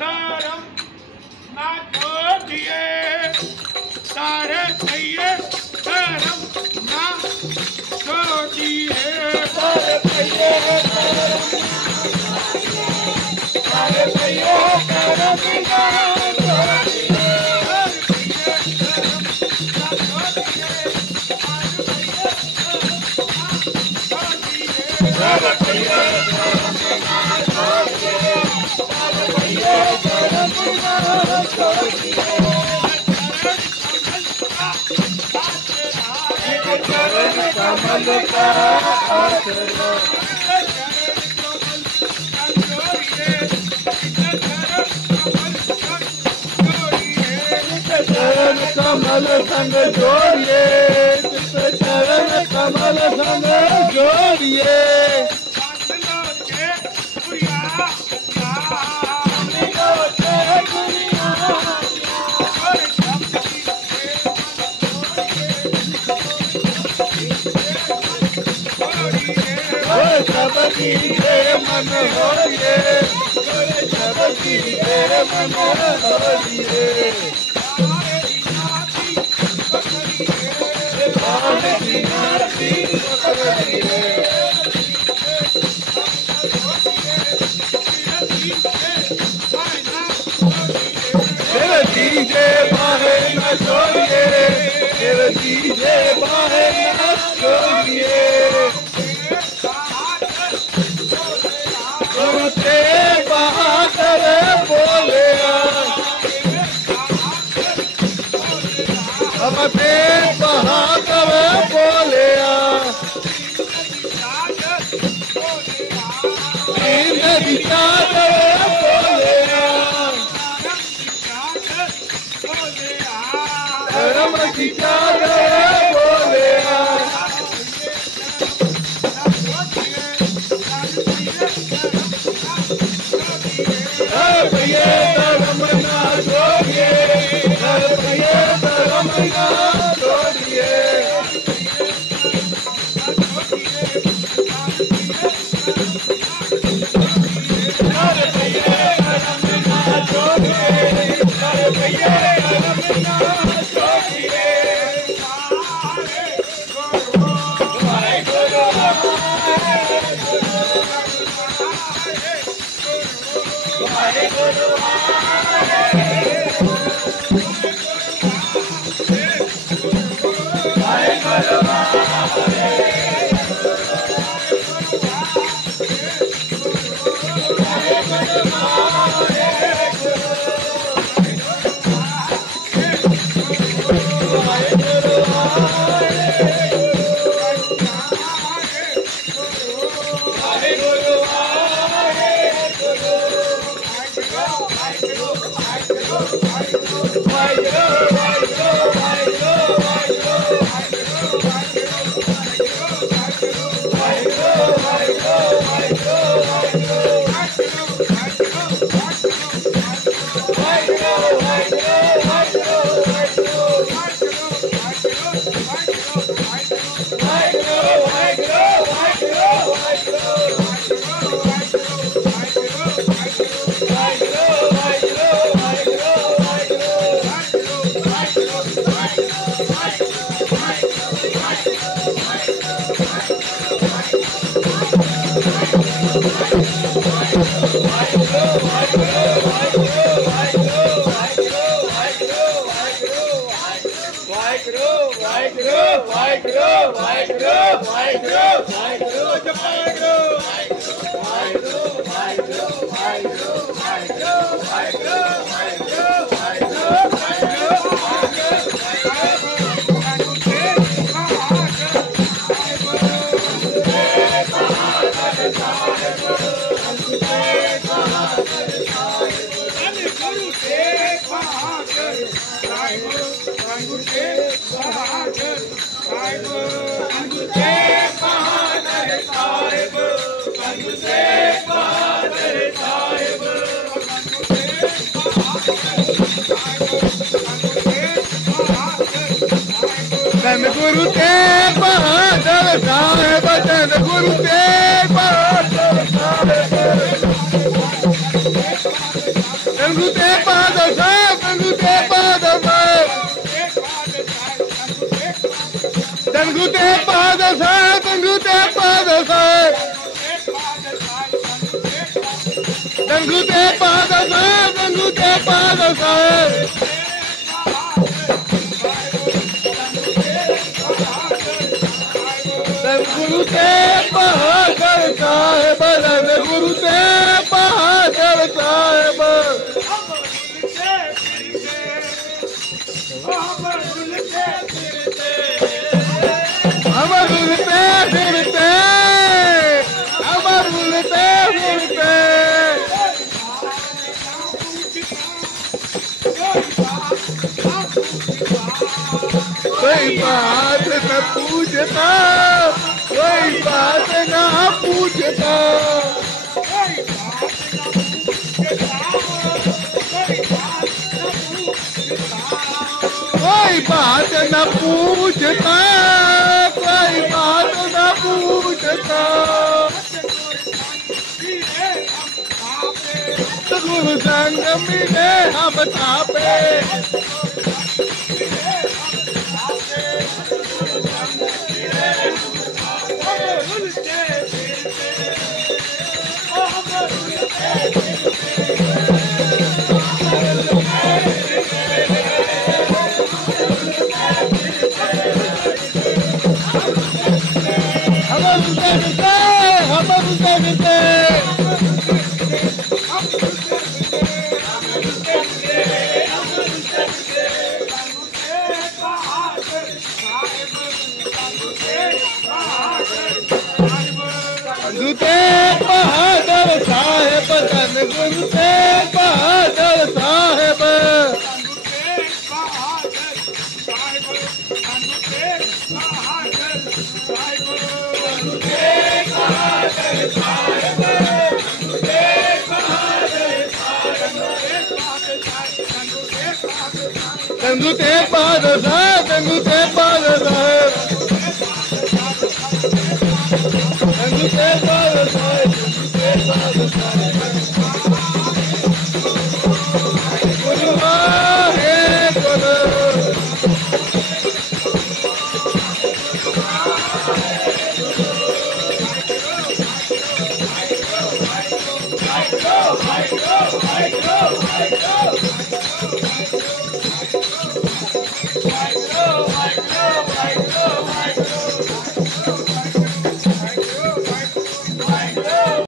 धर्म ना छोड़िए सारे पहिए धर्म ना छोड़िए सारे पहिए धर्म ना कमल का कमल संग जोड़िए चरण कमल संग जोड़िए सबकी मन होइए सबकी मन होइए दीजे बाहे न छोड़िए दीजे बाहे न छोड़िए बहादुर बोले हम बहादुर बोले विचार बोले धर्म विचार बोले भैया धर्म ना छोड़िए भैया धर्म ना छोड़िए धन गुरु तेग बहादुर साहेब धन गुरु तेग बहादुर साहेब धन ते पाद साहेब दंगू ते पाद साहेब दंगू ते पाद साहेब दंगू ते पाद साहेब गुरु ते बहादुर साहेब गुरु ते बहादुर साहेब अमर उलटे फिरते अमर उलटे फिरते कोई बात न पूछता कोई बात ना पूछता कोई बात न पूछता कोई बात न पूछता गुरु संग मिले हम तापे गुरु ते बहादुर साहेब धन गुरु ते बहादुर साहेब दंगू ते बहादुर साहेब दंगू ते बहादुर साहेब दंगू ते बहादुर साहेब दंगू ते बहादुर साहेब